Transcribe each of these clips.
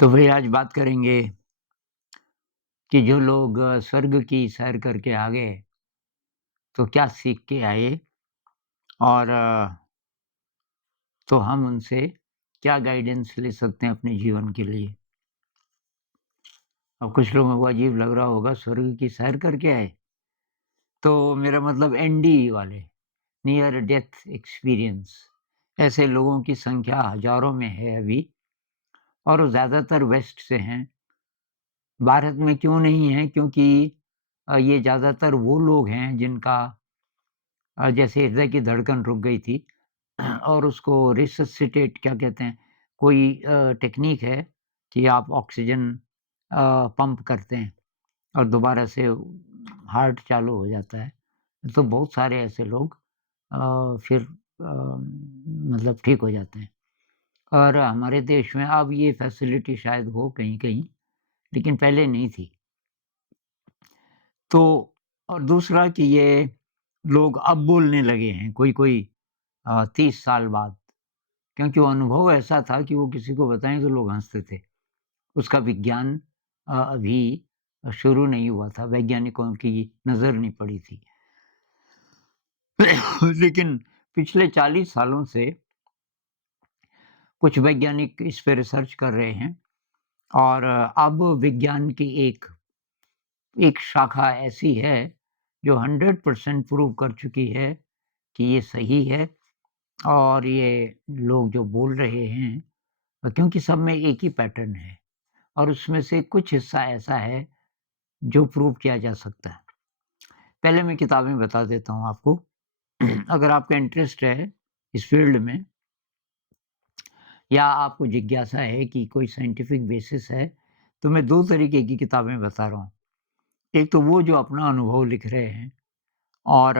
तो भई आज बात करेंगे कि जो लोग स्वर्ग की सैर करके आ गए, तो क्या सीख के आए और तो हम उनसे क्या गाइडेंस ले सकते हैं अपने जीवन के लिए? अब कुछ लोगों को अजीब लग रहा होगा स्वर्ग की सैर करके आए, तो मेरा मतलब एनडी वाले, नियर डेथ एक्सपीरियंस। ऐसे लोगों की संख्या हज़ारों में है अभी और वो ज़्यादातर वेस्ट से हैं। भारत में क्यों नहीं है? क्योंकि ये ज़्यादातर वो लोग हैं जिनका जैसे हृदय की धड़कन रुक गई थी और उसको रिससिटेट क्या कहते हैं, कोई टेक्नीक है कि आप ऑक्सीजन पंप करते हैं और दोबारा से हार्ट चालू हो जाता है। तो बहुत सारे ऐसे लोग फिर मतलब ठीक हो जाते हैं और हमारे देश में अब ये फैसिलिटी शायद हो कहीं-कहीं, लेकिन पहले नहीं थी। तो और दूसरा कि ये लोग अब बोलने लगे हैं कोई-कोई 30 साल बाद। क्योंकि वो अनुभव ऐसा था कि वो किसी को बताएँ तो लोग हँसते थे। उसका विज्ञान अभी शुरू नहीं हुआ था, वैज्ञानिकों की नज़र नहीं पड़ी थी। लेकिन पिछले 40 सालों से कुछ वैज्ञानिक इस पे रिसर्च कर रहे हैं और अब विज्ञान की एक एक शाखा ऐसी है जो 100% प्रूव कर चुकी है कि ये सही है और ये लोग जो बोल रहे हैं क्योंकि सब में एक ही पैटर्न है। और उसमें से कुछ हिस्सा ऐसा है जो प्रूव किया जा सकता है। पहले मैं किताबें बता देता हूँ आपको। अगर आपका इंटरेस्ट है इस फ़ील्ड में या आपको जिज्ञासा है कि कोई साइंटिफिक बेसिस है, तो मैं 2 तरीके की किताबें बता रहा हूँ। एक तो वो जो अपना अनुभव लिख रहे हैं और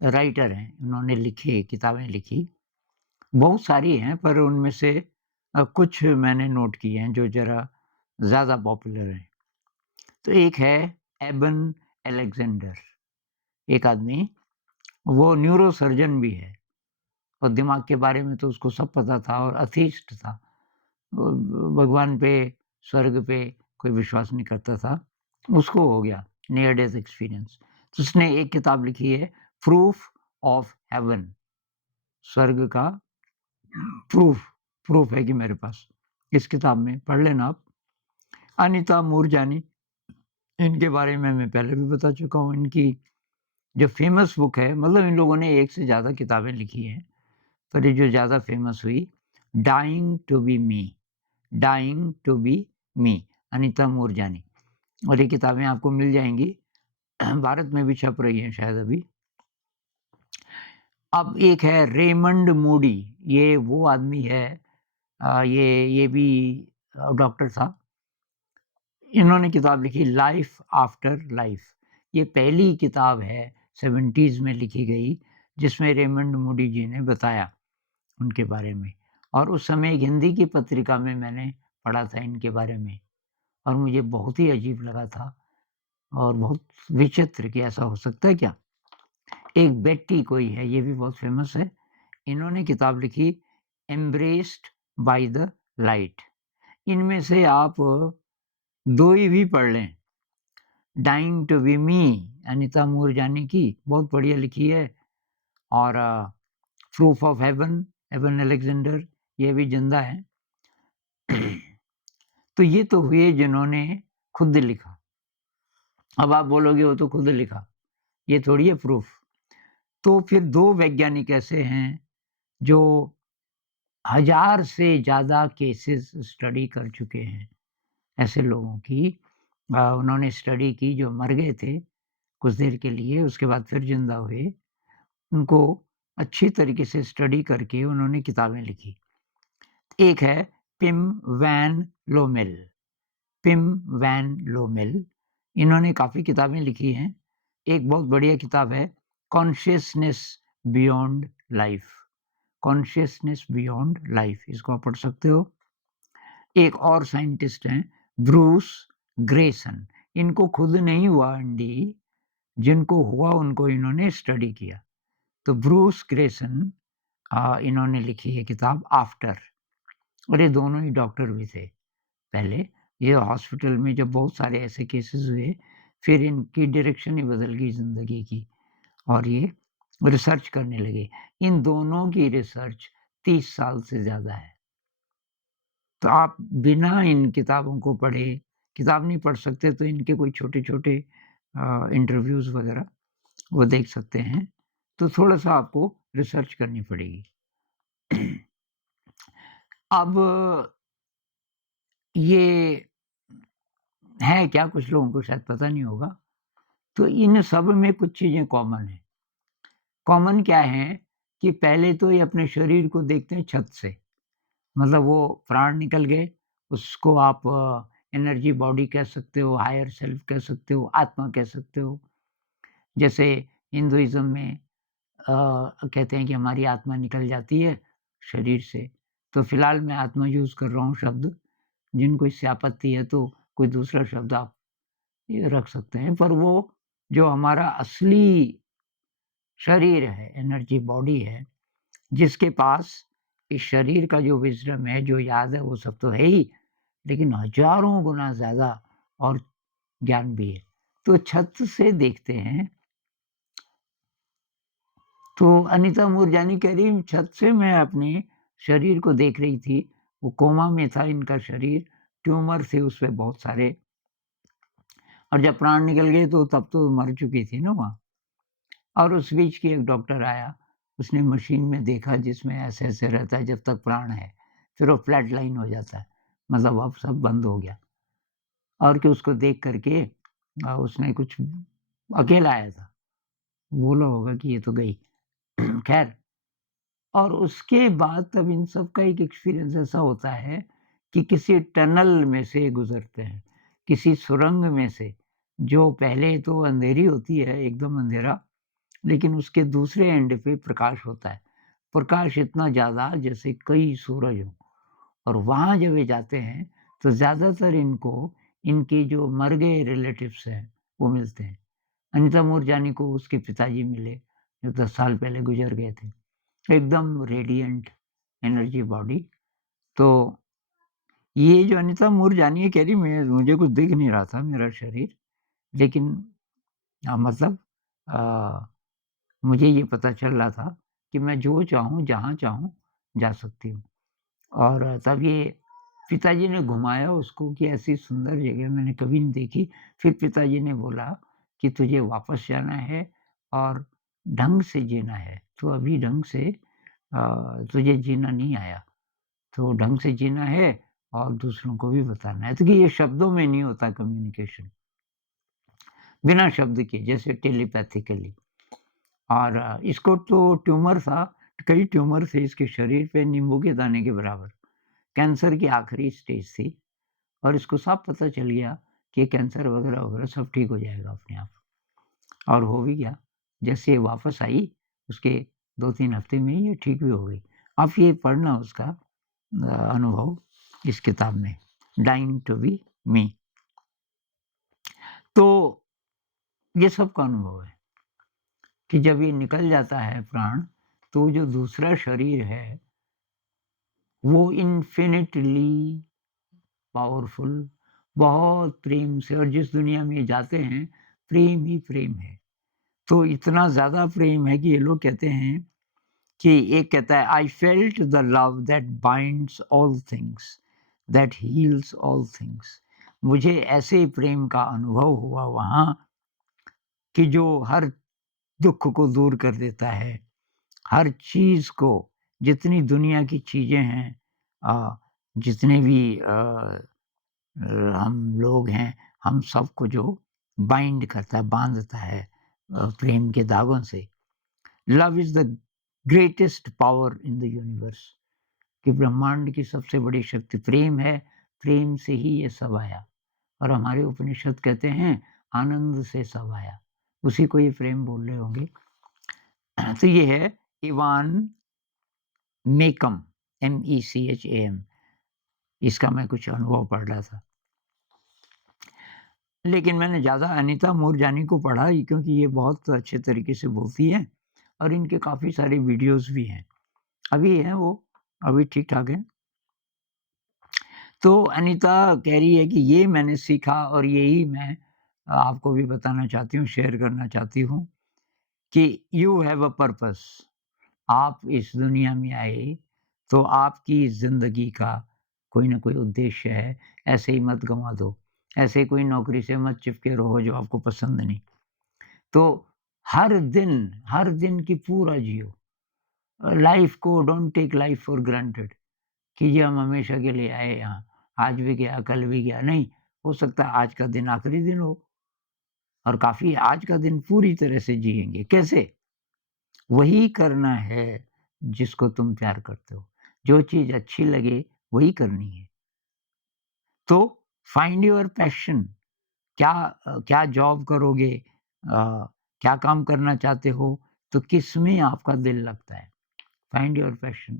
राइटर हैं, उन्होंने लिखी किताबें लिखी। बहुत सारी हैं पर उनमें से कुछ मैंने नोट किए हैं जो ज़रा ज़्यादा पॉपुलर हैं। तो एक है एबन अलेक्जेंडर, एक आदमी, वो न्यूरोसर्जन भी है और दिमाग के बारे में तो उसको सब पता था और अथीस्ट था। भगवान पे, स्वर्ग पे कोई विश्वास नहीं करता था। उसको हो गया नियर डेथ एक्सपीरियंस। तो उसने एक किताब लिखी है प्रूफ ऑफ हेवन, स्वर्ग का प्रूफ प्रूफ है कि मेरे पास। इस किताब में पढ़ लेना आप। अनीता मूरजानी, इनके बारे में मैं पहले भी बता चुका हूँ। इनकी जो फ़ेमस बुक है, मतलब इन लोगों ने एक से ज़्यादा किताबें लिखी हैं, पर ये जो ज़्यादा फ़ेमस हुई, dying to be me, dying to be me, Anita Moorjani. और ये किताबें आपको मिल जाएँगी, भारत में भी छप रही हैं शायद अभी। अब एक है रेमंड मूडी, ये वो आदमी है ये भी डॉक्टर था। इन्होंने किताब लिखी लाइफ आफ्टर लाइफ। ये पहली किताब है 70s में लिखी गई जिसमें रेमंड मूडी जी ने बताया उनके बारे में। और उस समय एक हिंदी की पत्रिका में मैंने पढ़ा था इनके बारे में और मुझे बहुत ही अजीब लगा था और बहुत विचित्र कि ऐसा हो सकता है क्या? एक बेट्टी कोई है, ये भी बहुत फ़ेमस है। इन्होंने किताब लिखी एम्ब्रेस्ड बाय द लाइट। इनमें से आप 2 ही भी पढ़ लें। Dying to be me, Anita Moorjani की, बहुत बढ़िया लिखी है। और proof of heaven, Eben Alexander, ये भी ज़िंदा है। तो ये तो हुए जिन्होंने खुद लिखा। अब आप बोलोगे वो तो खुद लिखा, ये थोड़ी है प्रूफ। तो फिर 2 वैज्ञानिक ऐसे हैं जो 1000 से ज़्यादा केसेस स्टडी कर चुके हैं, ऐसे लोगों की। उन्होंने स्टडी की जो मर गए थे कुछ देर के लिए, उसके बाद फिर ज़िंदा हुए। उनको अच्छी तरीके से स्टडी करके उन्होंने किताबें लिखी। एक है पिम वैन लोमेल, पिम वैन लोमेल, इन्होंने काफ़ी किताबें लिखी हैं। एक बहुत बढ़िया किताब है consciousness beyond life, consciousness beyond life, इसको आप पढ़ सकते हो। एक और साइंटिस्ट हैं ब्रूस ग्रेसन, इनको खुद नहीं हुआ एनडी, जिनको हुआ उनको इन्होंने स्टडी किया। तो ब्रूस ग्रेसन इन्होंने लिखी है किताब आफ्टर। और ये दोनों ही डॉक्टर भी थे पहले। ये हॉस्पिटल में जब बहुत सारे ऐसे केसेस हुए, फिर इनकी डायरेक्शन ही बदल गई ज़िंदगी की और ये रिसर्च करने लगे। इन दोनों की रिसर्च 30 साल से ज़्यादा है। तो आप बिना इन किताबों को पढ़े, किताब नहीं पढ़ सकते तो इनके कोई छोटे-छोटे इंटरव्यूज़ वग़ैरह वो देख सकते हैं। तो थोड़ा-सा आपको रिसर्च करनी पड़ेगी। अब ये है क्या, कुछ लोगों को शायद पता नहीं होगा। तो इन सब में कुछ चीज़ें कॉमन हैं। कॉमन क्या है कि पहले तो ये अपने शरीर को देखते हैं छत से। मतलब वो प्राण निकल गए, उसको आप एनर्जी बॉडी कह सकते हो, हायर सेल्फ कह सकते हो, आत्मा कह सकते हो। जैसे हिंदुइज़्म में कहते हैं कि हमारी आत्मा निकल जाती है शरीर से, तो फिलहाल मैं आत्मा यूज़ कर रहा हूँ शब्द, जिनको इससे आपत्ति है तो कोई दूसरा शब्द आप ये रख सकते हैं। पर वो जो हमारा असली शरीर है, एनर्जी बॉडी है, जिसके पास इस शरीर का जो विज़डम है, जो याद है, वो सब तो है ही, लेकिन हज़ारों गुना ज़्यादा और ज्ञान भी है। तो छत से देखते हैं, तो अनीता मूरजानी कह रही छत से मैं अपने शरीर को देख रही थी, वो कोमा में था इनका शरीर, ट्यूमर थे उसपे बहुत सारे और जब प्राण निकल गए तो तब तो मर चुकी थी ना वहाँ। और उस बीच की एक डॉक्टर आया, उसने मशीन में देखा जिसमें ऐसे-ऐसे रहता है जब तक प्राण है, फिर वो फ्लैट लाइन हो जाता है, मतलब अब सब बंद हो गया। और कि उसको देख कर के उसने कुछ अकेला आया था, बोला होगा कि ये तो गई। खैर और उसके बाद तब इन सब का एक एक्सपीरियंस ऐसा होता है कि किसी टनल में से गुज़रते हैं, किसी सुरंग में से, जो पहले तो अंधेरी होती है, एकदम अंधेरा, लेकिन उसके दूसरे एंड पे प्रकाश होता है। प्रकाश इतना ज़्यादा जैसे कई सूरज हों और वहाँ जब ये जाते हैं, तो ज़्यादातर इनको इनके जो मर गए रिलेटिव्स हैं, वो मिलते हैं। अनीता मूरजानी को उसके पिताजी मिले, जो 10 साल पहले गुज़र गए थे। एकदम रेडिएंट एनर्जी बॉडी। तो ये जो अनीता मूरजानी है कह रही मैं मुझे कुछ दिख नहीं रहा था मेरा शरीर, लेकिन मतलब अ, मुझे ये पता चल रहा था कि मैं जो चाहूँ, जहाँ चाहूँ जा सकती हूँ। और तब ये पिताजी ने घुमाया उसको कि ऐसी सुंदर जगह मैंने कभी नहीं देखी। फिर पिताजी ने बोला कि तुझे वापस जाना है और ढंग से जीना है। तो अभी ढंग से तुझे जीना नहीं आया। तो ढंग से जीना है और दूसरों को भी बताना है। तो कि ये शब्दों में नहीं होता कम्युनिकेशन, बिना शब्द के जैसे टेलीपैथिकली। और इसको तो ट्यूमर था, कई ट्यूमर थे इसके शरीर पे नींबू के दाने के बराबर। कैंसर की आखिरी स्टेज थी और इसको साफ पता चल गया कि कैंसर वगैरह-वगैरह सब ठीक हो जाएगा अपने आप और हो भी गया। जैसे ये वापस आई, उसके 2-3 हफ्ते में ही ये ठीक भी हो गई। आप ये पढ़ना उसका अनुभव इस किताब में, डाइंग टू बी मी। तो ये सबका अनुभव है कि जब ये निकल जाता है प्राण, तो जो दूसरा शरीर है, वो इन्फिनिटली पावरफुल, बहुत प्रेम से और जिस दुनिया में ये जाते हैं, प्रेम ही प्रेम है। तो इतना ज़्यादा प्रेम है कि ये लोग कहते हैं कि एक कहता है I felt the love that binds all things, that heels all things. मुझे ऐसे प्रेम का अनुभव हुआ वहाँ कि जो हर दुःख को दूर कर देता है, हर चीज़ को, जितनी दुनिया की चीज़ें हैं जितने भी हम लोग हैं, हम सबको जो बाइंड करता है, बाँधता है प्रेम के धागों से। Love is the greatest power in the universe कि ब्रह्मांड की सबसे बड़ी शक्ति प्रेम है, प्रेम से ही ये सब आया। और हमारे उपनिषद कहते हैं आनंद से सब आया, उसी को ये प्रेम बोल रहे होंगे। तो ये है इवान मेकम, MECHAM, इसका मैं कुछ अनुभव पढ़ रहा था। लेकिन मैंने ज़्यादा अनीता मूरजानी को पढ़ा ही क्योंकि ये बहुत अच्छे तरीके से बोलती हैं और इनके काफ़ी सारे वीडियोज़ भी हैं। अभी हैं वो, अभी ठीक-ठाक हैं। तो अनीता कह रही है कि ये मैंने सीखा और यही मैं आपको भी बताना चाहती हूँ, शेयर करना चाहती हूँ कि यू हैव अ पर्पस। आप इस दुनिया में आए, तो आपकी ज़िंदगी का कोई न कोई उद्देश्य है, ऐसे ही मत गँवा दो। ऐसे ही कोई नौकरी से मत चिपके रहो जो आपको पसंद नहीं। तो हर दिन की पूरा जियो। लाइफ़ को don't take life for granted कि ये हम हमेशा के लिए आए यहाँ, आज भी गया, कल भी गया, नहीं, हो सकता है आज का दिन आखिरी दिन हो और काफ़ी आज का दिन पूरी तरह से जिएँगे। कैसे? वही करना है जिसको तुम प्यार करते हो। जो चीज़ अच्छी लगे वही करनी है। तो फाइंड योर पैशन। क्या जॉब करोगे? क्या काम करना चाहते हो? तो किसमें आपका दिल लगता है? Find your passion.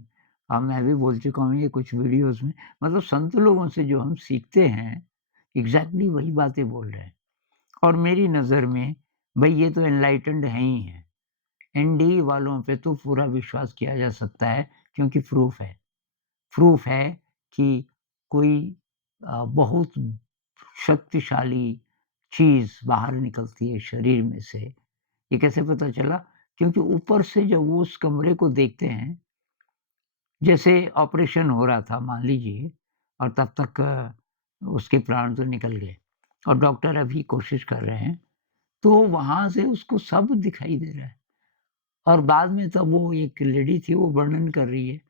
अब मैं भी बोल चुका हूँ ये कुछ वीडियोज़ में, मतलब संत लोगों से जो हम सीखते हैं, एग्ज़ैक्टली वही बातें बोल रहे हैं। और मेरी नज़र में भई ये तो एनलाइटेंड हैं ही हैं। एनडी वालों पे तो पूरा विश्वास किया जा सकता है क्योंकि प्रूफ़ है। प्रूफ़ है कि कोई बहुत शक्तिशाली चीज़ बाहर निकलती है शरीर में से। ये कैसे पता चला? क्योंकि ऊपर से जब वो उस कमरे को देखते हैं, जैसे ऑपरेशन हो रहा था मान लीजिए और तब तक उसके प्राण तो निकल गए और डॉक्टर अभी कोशिश कर रहे हैं, तो वहाँ से उसको सब दिखाई दे रहा है। और बाद में तब वो एक लेडी थी, वो वर्णन कर रही है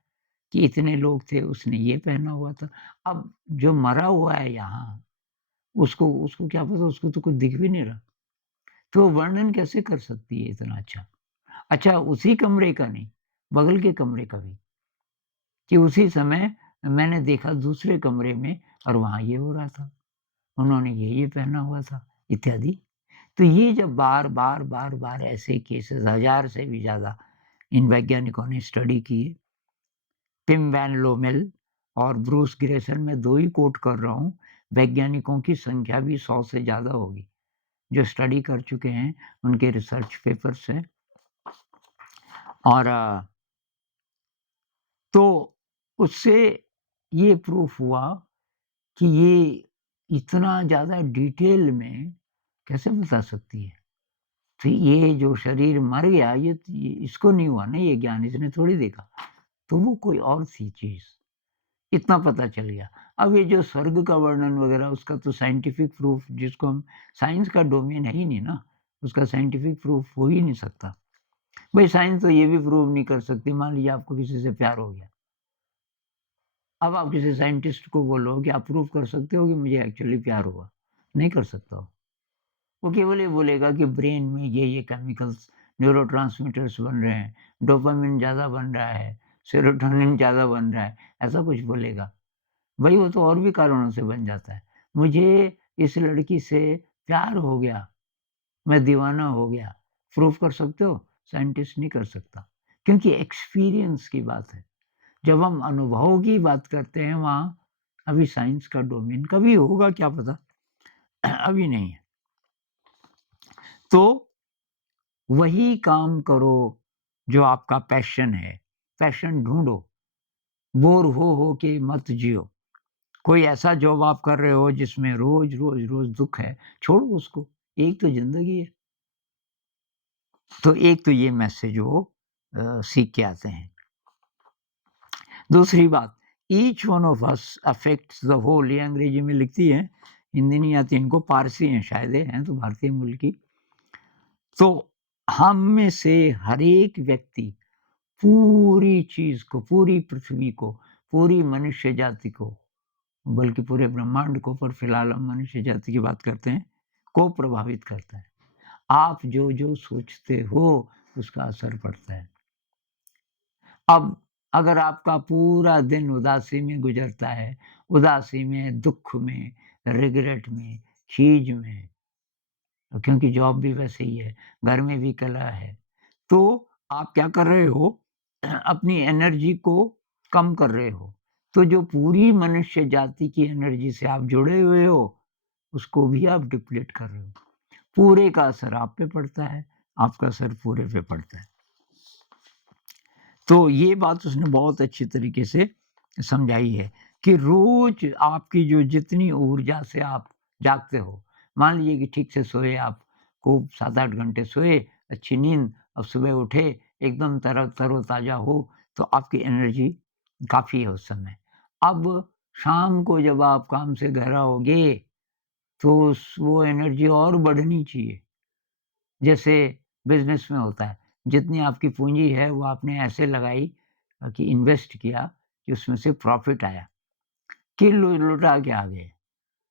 कि इतने लोग थे, उसने ये पहना हुआ था। अब जो मरा हुआ है यहाँ, उसको उसको क्या पता, उसको तो कुछ दिख भी नहीं रहा। तो वो वर्णन कैसे कर सकती है इतना अच्छा? अच्छा, उसी कमरे का नहीं, बगल के कमरे का भी, कि उसी समय मैंने देखा दूसरे कमरे में और वहाँ ये हो रहा था। उन्होंने ये पहना हुआ था, इत्यादि। तो ये जब बार-बार, बार-बार ऐसे केसेज़ 1000 से भी ज़्यादा इन वैज्ञानिकों ने स्टडी किए। टिम वैन लोमेल और ब्रूस ग्रेसन, मैं 2 ही कोट कर रहा हूँ, वैज्ञानिकों की संख्या भी 100 से ज़्यादा होगी, जो स्टडी कर चुके हैं, उनके रिसर्च पेपर्स हैं। और तो उससे ये प्रूफ हुआ कि ये इतना ज़्यादा डिटेल में कैसे बता सकती है? तो ये जो शरीर मर गया, ये इसको नहीं हुआ ना ये ज्ञान, इसने थोड़ी देखा। तो वो कोई और थी चीज़, इतना पता चल गया। अब ये जो स्वर्ग का वर्णन वगैरह, उसका तो साइंटिफिक प्रूफ, जिसको हम, साइंस का डोमेन है ही नहीं ना, उसका साइंटिफिक प्रूफ हो ही नहीं सकता। भई साइंस तो ये भी प्रूव नहीं कर सकती, मान लीजिए आपको किसी से प्यार हो गया। अब आप किसी साइंटिस्ट को बोलो कि आप प्रूव कर सकते हो कि मुझे एक्चुअली प्यार हुआ? नहीं कर सकता वो। वो केवल ये बोलेगा कि ब्रेन में ये केमिकल्स, न्यूरोट्रांसमीटर्स बन रहे हैं, डोपामाइन ज़्यादा बन रहा है, सेरोटोनिन ज़्यादा बन रहा है, ऐसा कुछ बोलेगा। भई वो तो और भी कारणों से बन जाता है। मुझे इस लड़की से प्यार हो गया, मैं दीवाना हो गया। प्रूव कर सकते हो? साइंटिस्ट नहीं कर सकता, क्योंकि एक्सपीरियंस की बात है। जब हम अनुभव की बात करते हैं वहाँ, अभी साइंस का डोमेन, कभी होगा क्या पता? अभी नहीं है। तो वही काम करो जो आपका पैशन है, पैशन ढूँढो, बोर हो के मत जियो। कोई ऐसा जॉब आप कर रहे हो जिसमें रोज़ दुःख है, छोड़ो उसको, एक तो ज़िंदगी है। तो एक तो ये मैसेज वो सीख के आते हैं। दूसरी बात, each one of us affects the whole, ये अंग्रेजी में लिखती हैं, हिंदी नहीं आती इनको, पारसी हैं शायद ये, हैं तो भारतीय मूल की। तो हम में से हर एक व्यक्ति पूरी चीज़ को, पूरी पृथ्वी को, पूरी मनुष्य जाति को, बल्कि पूरे ब्रह्मांड को, पर फिलहाल हम मनुष्य जाति की बात करते हैं, को प्रभावित करता है। आप जो सोचते हो उसका असर पड़ता है। अब अगर आपका पूरा दिन उदासी में गुज़रता है, उदासी में, दुःख में, रिग्रेट में, खीज में, क्योंकि जॉब भी वैसे ही है, घर में भी कलह है, तो आप क्या कर रहे हो? अपनी एनर्जी को कम कर रहे हो। तो जो पूरी मनुष्य जाति की एनर्जी से आप जुड़े हुए हो, उसको भी आप डिप्लीट कर रहे हो। पूरे का असर आप पे पड़ता है, आपका असर पूरे पे पड़ता है। तो ये बात उसने बहुत अच्छी तरीके से समझाई है कि रोज़ आपकी जो जितनी ऊर्जा से आप जागते हो, मान लीजिए कि ठीक से सोए आप, खूब 7-8 घंटे सोए, अच्छी नींद, अब सुबह उठे, एकदम तरोताज़ा हो, तो आपकी एनर्जी काफ़ी है उस समय। अब शाम को जब आप काम से घर आओगे, तो स वो एनर्जी और बढ़नी चाहिए। जैसे बिज़नेस में होता है, जितनी आपकी पूँजी है, वो आपने ऐसे लगाई कि इन्वेस्ट किया कि उसमें से प्रॉफ़िट आया, कि लुटा के आ गए।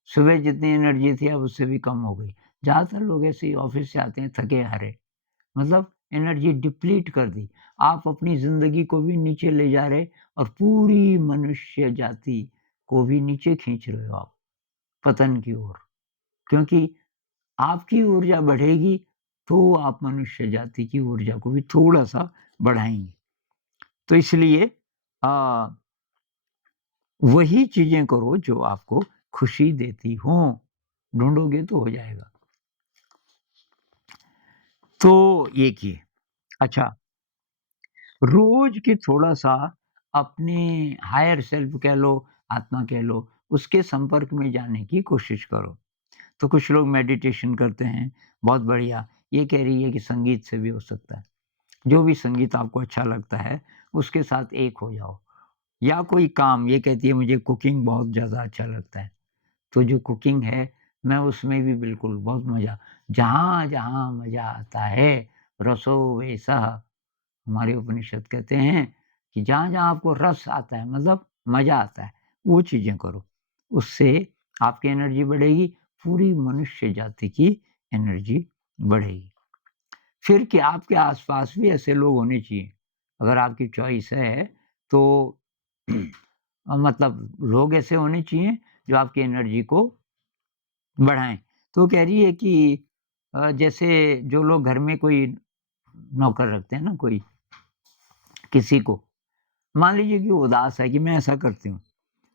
सुबह जितनी एनर्जी थी अब उससे भी कम हो गई। ज़्यादातर लोग ऐसे ही ऑफ़िस से आते हैं थके-हारे, मतलब एनर्जी डिप्लीट कर दी। आप अपनी ज़िंदगी को भी नीचे ले जा रहे और पूरी मनुष्य जाति को भी नीचे खींच रहे हो आप, पतन की ओर। क्योंकि आपकी ऊर्जा बढ़ेगी, तो आप मनुष्य जाति की ऊर्जा को भी थोड़ा-सा बढ़ाएँगे। तो इसलिए अ, वही चीज़ें करो जो आपको खुशी देती हों, ढूँढोगे तो हो जाएगा। तो ये किए। अच्छा, रोज़ की थोड़ा-सा अपने हायर सेल्फ कह लो, आत्मा कह लो, उसके संपर्क में जाने की कोशिश करो। तो कुछ लोग मेडिटेशन करते हैं, बहुत बढ़िया। ये कह रही है कि संगीत से भी हो सकता है। जो भी संगीत आपको अच्छा लगता है, उसके साथ एक हो जाओ। या कोई काम, ये कहती है मुझे कुकिंग बहुत ज़्यादा अच्छा लगता है। तो जो कुकिंग है, मैं उसमें भी बिल्कुल बहुत मज़ा, जहाँ-जहाँ मज़ा आता है, रसो वैसा, हमारे उपनिषद कहते हैं कि जहाँ-जहाँ आपको रस आता है, मतलब मज़ा आता है, वो चीज़ें करो। उससे आपकी एनर्जी बढ़ेगी, पूरी मनुष्य जाति की एनर्जी बढ़ेगी। फिर कि आपके आस-पास भी ऐसे लोग होने चाहिए। अगर आपकी चॉइस है तो मतलब लोग ऐसे होने चाहिए जो आपकी एनर्जी को बढ़ाएँ। तो वो कह रही है कि जैसे जो लोग घर में कोई नौकर रखते हैं ना कोई, किसी को, मान लीजिए कि वो उदास है, कि मैं ऐसा करती हूँ।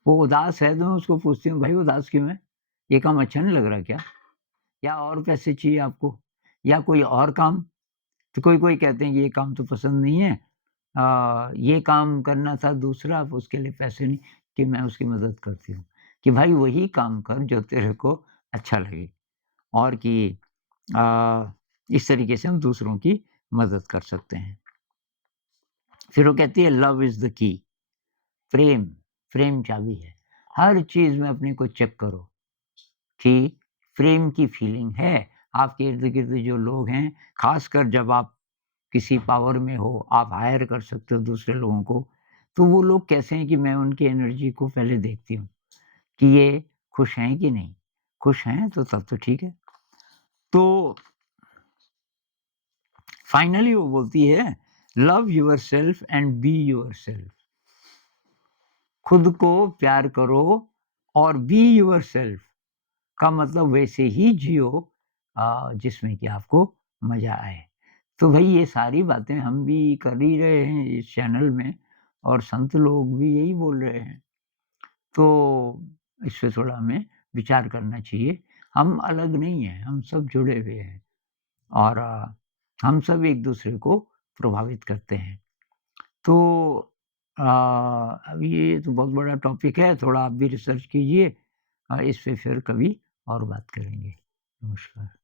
वो उदास है तो मैं उसको पूछती हूँ, "भाई उदास क्यों है? ये काम अच्छा नहीं लग रहा क्या? या और पैसे चाहिए आपको? या कोई और काम?" तो कोई-कोई कहते हैं कि ये काम तो पसंद नहीं है, ये काम करना था दूसरा, अब उसके लिए पैसे नहीं, कि मैं उसकी मदद करती हूँ। कि भाई वही काम कर जो तेरे को अच्छा लगे, और कि इस तरीके से हम दूसरों की मदद कर सकते हैं। फिर वो कहती है लव इज़ द की, प्रेम, प्रेम चाबी है। हर चीज़ में अपने को चेक करो कि प्रेम की फीलिंग है। आपके इर्द-गिर्द जो लोग हैं, ख़ासकर जब आप किसी पावर में हो, आप हायर कर सकते हो दूसरे लोगों को, तो वो लोग कैसे हैं कि मैं उनकी एनर्जी को पहले देखती हूँ, कि ये खुश हैं कि नहीं? खुश हैं तो तब तो ठीक है। तो फाइनली वो बोलती है, love yourself and be yourself. खुद को प्यार करो और बी योरसेल्फ, का मतलब वैसे ही जियो जिसमें कि आपको मज़ा आए। तो भई ये सारी बातें हम भी कर ही रहे हैं इस चैनल में, और संत लोग भी यही बोल रहे हैं। तो इस पे थोड़ा हमें विचार करना चाहिए। हम अलग नहीं हैं, हम सब जुड़े हुए हैं, और हम सब एक-दूसरे को प्रभावित करते हैं। तो अब ये तो बहुत बड़ा टॉपिक है, थोड़ा आप भी रिसर्च कीजिए। इस पे फिर कभी और बात करेंगे। नमस्कार।